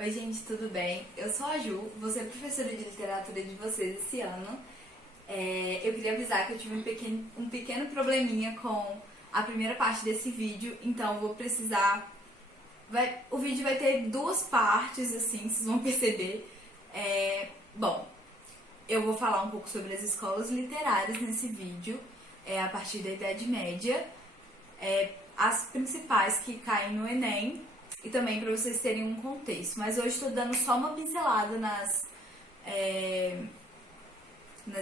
Oi gente, tudo bem? Eu sou a Ju, vou ser professora de literatura de vocês esse ano. Eu queria avisar que eu tive um pequeno probleminha com a primeira parte desse vídeo, então vou precisar... o vídeo vai ter duas partes, assim, vocês vão perceber. Bom, eu vou falar um pouco sobre as escolas literárias nesse vídeo, a partir da Idade Média, as principais que caem no Enem, e também para vocês terem um contexto. Mas hoje estou dando só uma pincelada nas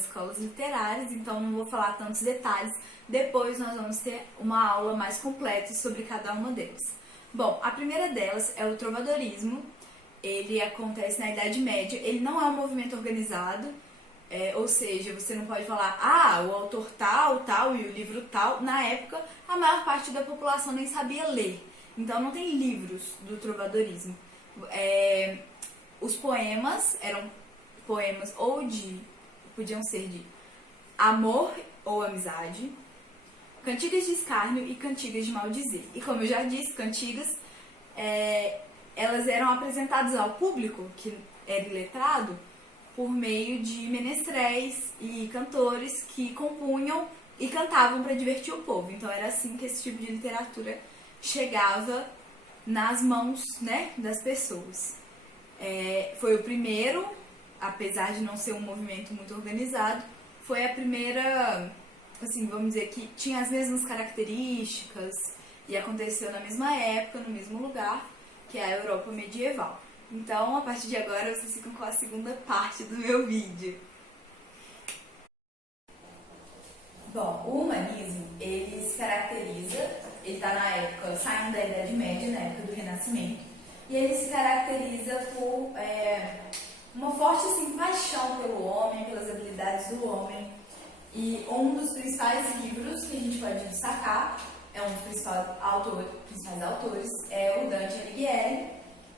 escolas literárias, então não vou falar tantos detalhes. Depois nós vamos ter uma aula mais completa sobre cada uma delas. Bom, a primeira delas é o trovadorismo. Ele acontece na Idade Média, ele não é um movimento organizado, ou seja, você não pode falar, o autor tal e o livro tal. Na época, a maior parte da população nem sabia ler. Então não tem livros do trovadorismo. Os poemas eram poemas podiam ser de amor ou amizade, cantigas de escárnio e cantigas de maldizer. E como eu já disse, cantigas, elas eram apresentadas ao público, que era iletrado, por meio de menestréis e cantores que compunham e cantavam para divertir o povo. Então era assim que esse tipo de literatura chegava nas mãos, das pessoas. Foi o primeiro, apesar de não ser um movimento muito organizado, foi a primeira, assim, vamos dizer que tinha as mesmas características e aconteceu na mesma época, no mesmo lugar, que é a Europa medieval. Então, a partir de agora, vocês ficam com a segunda parte do meu vídeo. Bom, o humanismo, ele se caracteriza, ele está na época, saindo da Idade Média, na época do Renascimento, e ele se caracteriza por uma forte assim, paixão pelo homem, pelas habilidades do homem. E um dos principais livros que a gente pode destacar, um dos principais autores, é o Dante Alighieri,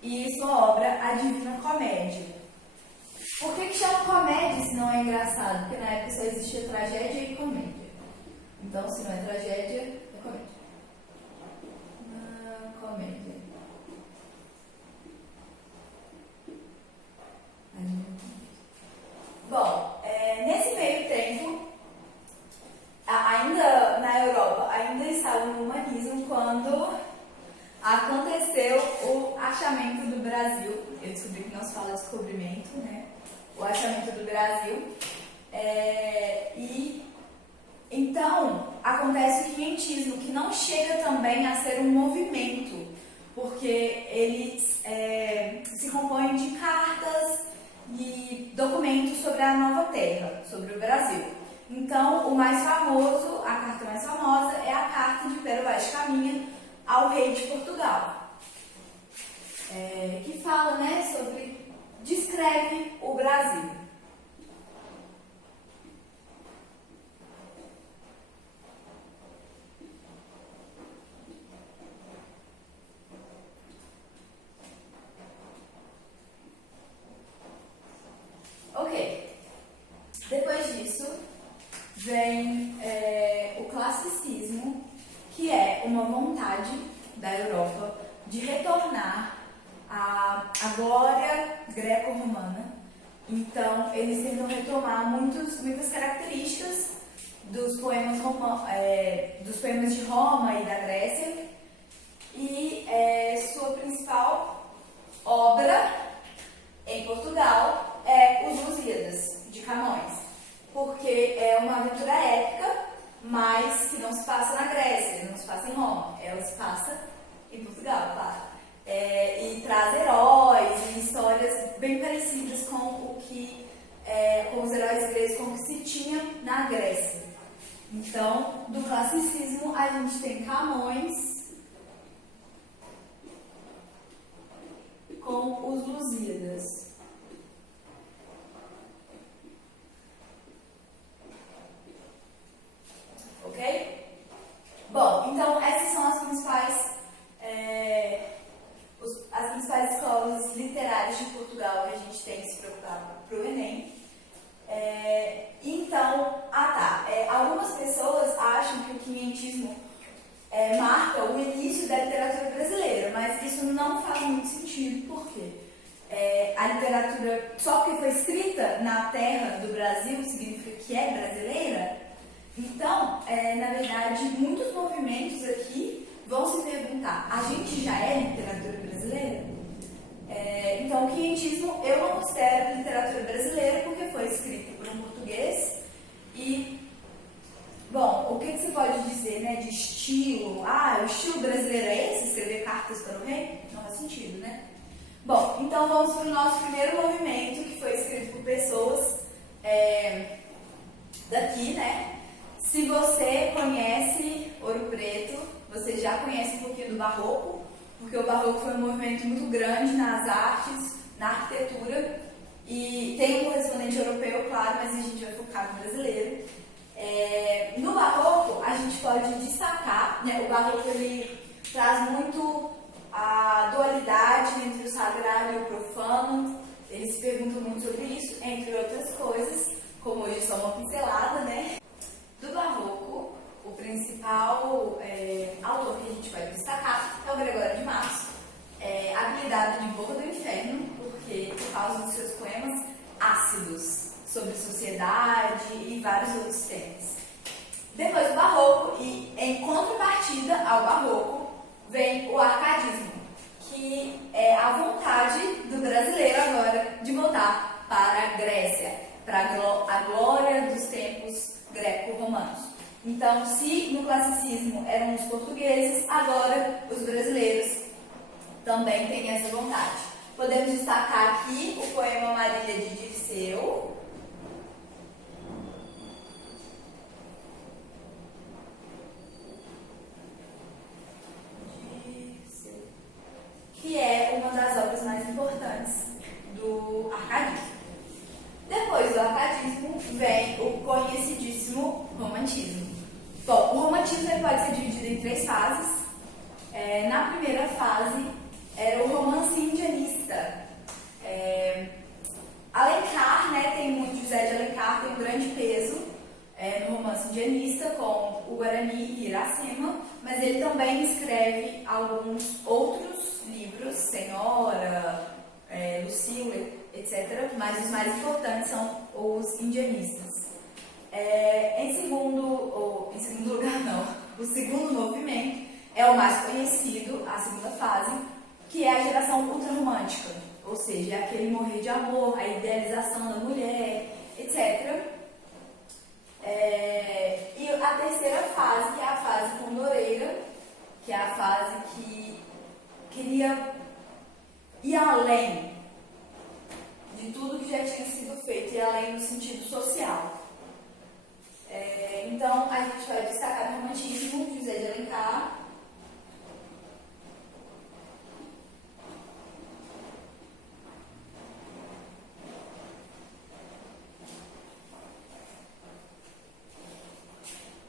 e sua obra A Divina Comédia. Por que chama comédia se não é engraçado? Porque na época só existia tragédia e comédia. Então, se não é tragédia, é comédia. Comédia. Bom, nesse meio tempo, ainda na Europa, ainda estava no humanismo quando aconteceu o achamento do Brasil. Eu descobri que não se fala descobrimento, o achamento do Brasil. E então acontece o quinhentismo, que não chega também a ser um movimento, porque ele se compõe de cartas e documentos sobre a nova terra, sobre o Brasil. Então, o mais famoso, a carta mais famosa é a carta de Pero Vaz de Caminha ao rei de Portugal, que fala, descreve o Brasil. Depois disso, vem o classicismo, que é uma vontade da Europa de retornar à glória greco-romana. Então, eles tentam retomar muitas características dos poemas de Roma e da Grécia. E sua principal obra em Portugal é Os Lusíadas, de Camões, porque é uma aventura épica, mas que não se passa na Grécia, não se passa em Roma, ela se passa em Portugal, claro. E traz heróis e histórias bem parecidas com com os heróis gregos, com o que se tinha na Grécia. Então, do classicismo, a gente tem Camões com Os Lusíadas. Ok? Bom, então essas são as principais escolas literárias de Portugal que a gente tem que se preocupar para o Enem. Algumas pessoas acham que o quinhentismo marca o início da literatura brasileira, mas isso não faz muito sentido. Por quê? a literatura, só porque foi escrita na terra do Brasil, significa que é brasileira? Então, na verdade, muitos movimentos aqui vão se perguntar, a gente já é literatura brasileira? Então, o quientismo eu não considero literatura brasileira porque foi escrito por um português e, bom, o que você pode dizer, né, de estilo? O estilo brasileiro é esse, escrever cartas para o rei? Não faz sentido, né? Bom, então vamos para o nosso primeiro movimento, que foi escrito por pessoas daqui, né? Se você conhece Ouro Preto, você já conhece um pouquinho do Barroco, porque o Barroco foi um movimento muito grande nas artes, na arquitetura, e tem um correspondente europeu, claro, mas a gente vai focar no brasileiro. No Barroco, a gente pode destacar, né, o Barroco ele traz muito a dualidade entre o sagrado e o profano, eles se perguntam muito sobre isso, entre outras coisas, como hoje só uma pincelada, né? Do Barroco, o principal autor que a gente vai destacar é o Gregório de Matos, habilidade de Boca do Inferno, porque por causa dos seus poemas ácidos sobre sociedade e vários outros temas. Depois do Barroco, e em contrapartida ao Barroco, vem o Arcadismo, que é a vontade do brasileiro agora de voltar para a Grécia, para a glória dos tempos greco-romanos. Então, se no classicismo eram os portugueses, agora os brasileiros também têm essa vontade. Podemos destacar aqui o poema Marília de Dirceu, que é uma das obras mais importantes do arcadismo. Depois do arcadismo vem o conhecidíssimo romantismo. Bom, o romantismo ele pode ser dividido em 3 fases. Na primeira fase era o romance indianista. Alencar, né, José de Alencar tem um grande peso no romance indianista, com o Guarani e Iracema, mas ele também escreve alguns outros livros, Senhora, Lucila, etc., mas os mais importantes são os indianistas. Em segundo lugar, não, o segundo movimento é o mais conhecido, a segunda fase, que é a geração ultrarromântica, ou seja, aquele morrer de amor, a idealização da mulher, etc. E a terceira fase, que é a fase condoreira, que é a fase que queria ir além de tudo que já tinha sido feito, e além no sentido social. Então, a gente vai destacar o romantismo de José de Alencar,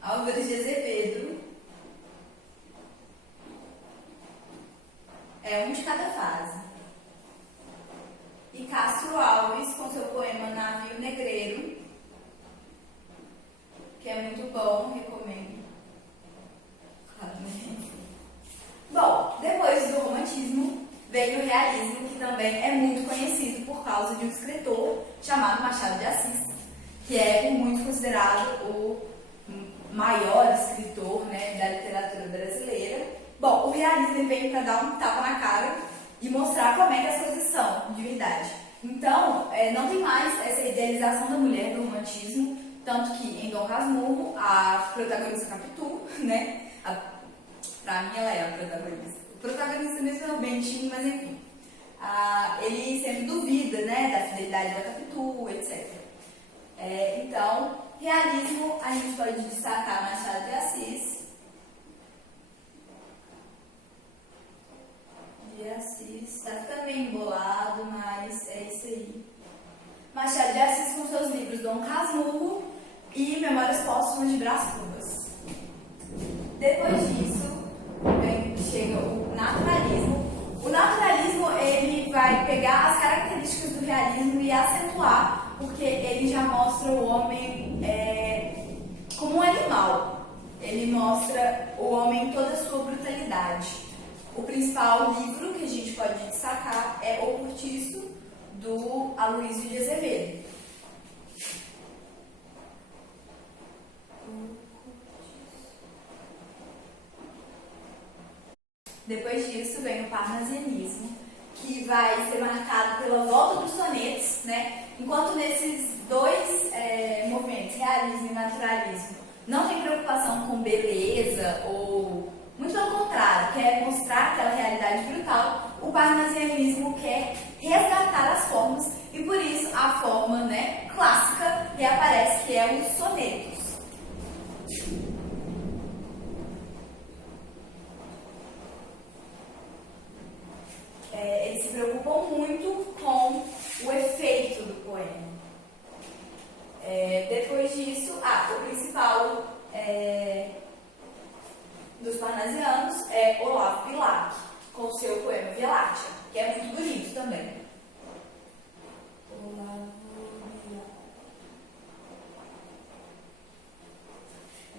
Álvares de Azevedo, um de cada fase. E Castro Alves, com seu poema Navio Negreiro, que é muito bom, recomendo. Bom, depois do romantismo, veio o realismo, que também é muito conhecido por causa de um escritor chamado Machado de Assis, que é por muitos considerado o maior escritor, né, da literatura brasileira. Bom, o realismo veio para dar um tapa na cara e mostrar como é que as coisas são, de verdade. Então, não tem mais essa idealização da mulher do romantismo, tanto que em Dom Casmurro, a protagonista Capitu, né, pra mim ela é a protagonista. O protagonista mesmo é o Bentinho, mas enfim. Ele sempre duvida, né, da fidelidade da Capitu, etc. Então, realismo, a gente pode destacar Machado de Assis. Está ficando meio embolado, mas é isso aí. Machado de Assis com seus livros Dom Casmurro e Memórias Póstumas de Brás Cubas. Depois disso, chega o naturalismo. O naturalismo, ele vai pegar as características do realismo e acentuar, porque ele já mostra o homem como um animal. Ele mostra o homem em toda a sua brutalidade. o principal livro que a gente pode destacar é O Cortiço, do Aloysio de Azevedo. Depois disso vem o parnasianismo, que vai ser marcado pela volta dos sonetos, né? Enquanto nesses dois movimentos, realismo e naturalismo, não tem preocupação com beleza ou, muito pelo contrário, quer mostrar aquela realidade brutal, o parnasianismo quer resgatar as formas e por isso a forma, né, clássica reaparece, que é os sonetos. Eles se preocupam muito com o efeito do poema. Depois disso, o principal dos parnasianos é Olavo Bilac, com seu poema Via Láctea, que é muito bonito também.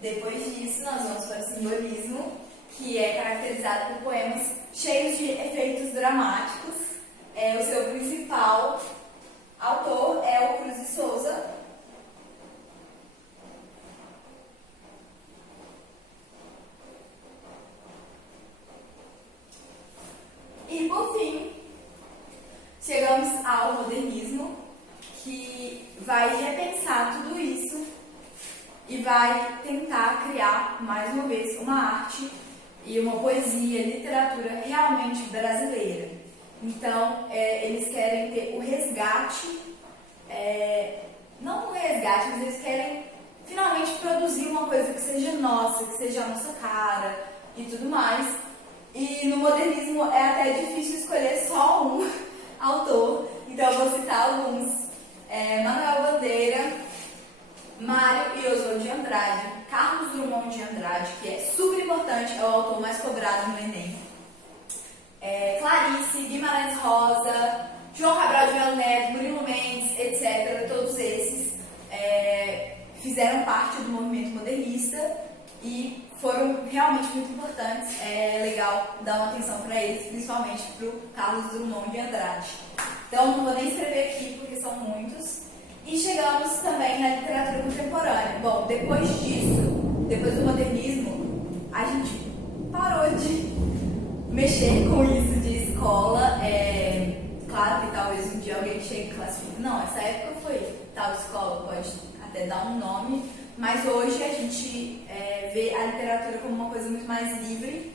Depois disso, nós vamos para o simbolismo, que é caracterizado por poemas cheios de efeitos dramáticos. O seu principal autor é o Cruz de Souza. E, por fim, chegamos ao modernismo, que vai repensar tudo isso e vai tentar criar, mais uma vez, uma arte e uma poesia, literatura realmente brasileira. Então, eles querem ter o resgate, não o resgate, mas eles querem finalmente produzir uma coisa que seja nossa, que seja a nossa cara e tudo mais. E no modernismo é até difícil escolher só um autor, então eu vou citar alguns. Manuel Bandeira, Mário e Oswald de Andrade, Carlos Drummond de Andrade, que é super importante, é o autor mais cobrado no Enem. Clarice, Guimarães Rosa, João Cabral de Melo Neto, Murilo Mendes, etc. Todos esses fizeram parte do movimento modernista e foram realmente muito importantes. É legal dar uma atenção para eles, principalmente para o Carlos Drummond de Andrade. Então, não vou nem escrever aqui porque são muitos. E chegamos também na literatura contemporânea. Bom, depois disso, depois do modernismo, a gente parou de mexer com isso de escola. Claro que talvez um dia alguém chegue e classifique. Não, essa época foi tal escola, pode até dar um nome. Mas hoje a gente vê a literatura como uma coisa muito mais livre.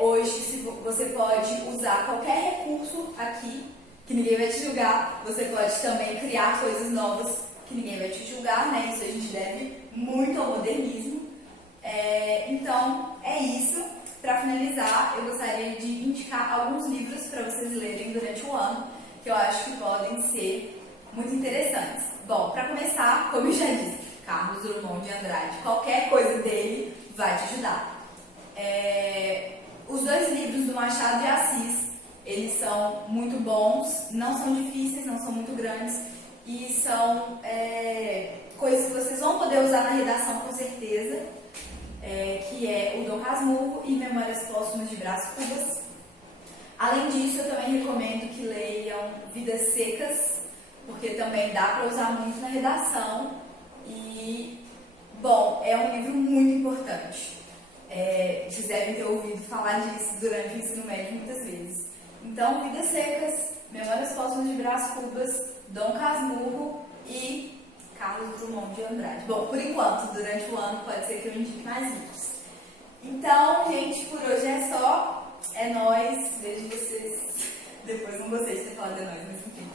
Hoje você pode usar qualquer recurso aqui, que ninguém vai te julgar. Você pode também criar coisas novas que ninguém vai te julgar, né? Isso a gente deve muito ao modernismo. Então, é isso. Para finalizar, eu gostaria de indicar alguns livros para vocês lerem durante o ano, que eu acho que podem ser muito interessantes. Bom, para começar, como eu já disse, Carlos Drummond de Andrade, qualquer coisa dele vai te ajudar. Os dois livros do Machado de Assis, eles são muito bons, não são difíceis, não são muito grandes e são coisas que vocês vão poder usar na redação com certeza, que é o Dom Casmurro e Memórias Póstumas de Brás Cubas. Além disso, eu também recomendo que leiam Vidas Secas, porque também dá para usar muito na redação e, bom, é um livro muito importante. Vocês devem ter ouvido falar disso durante o ensino médio muitas vezes. Então, Vidas Secas, Memórias Póstumas de Brás Cubas, Dom Casmurro e Carlos Drummond de Andrade. Bom, por enquanto, durante o ano pode ser que eu indique mais livros. Então, gente, por hoje é só. É nóis. Vejo vocês depois. Não gostei de ter falado de nóis, mas enfim.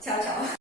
Tchau, tchau.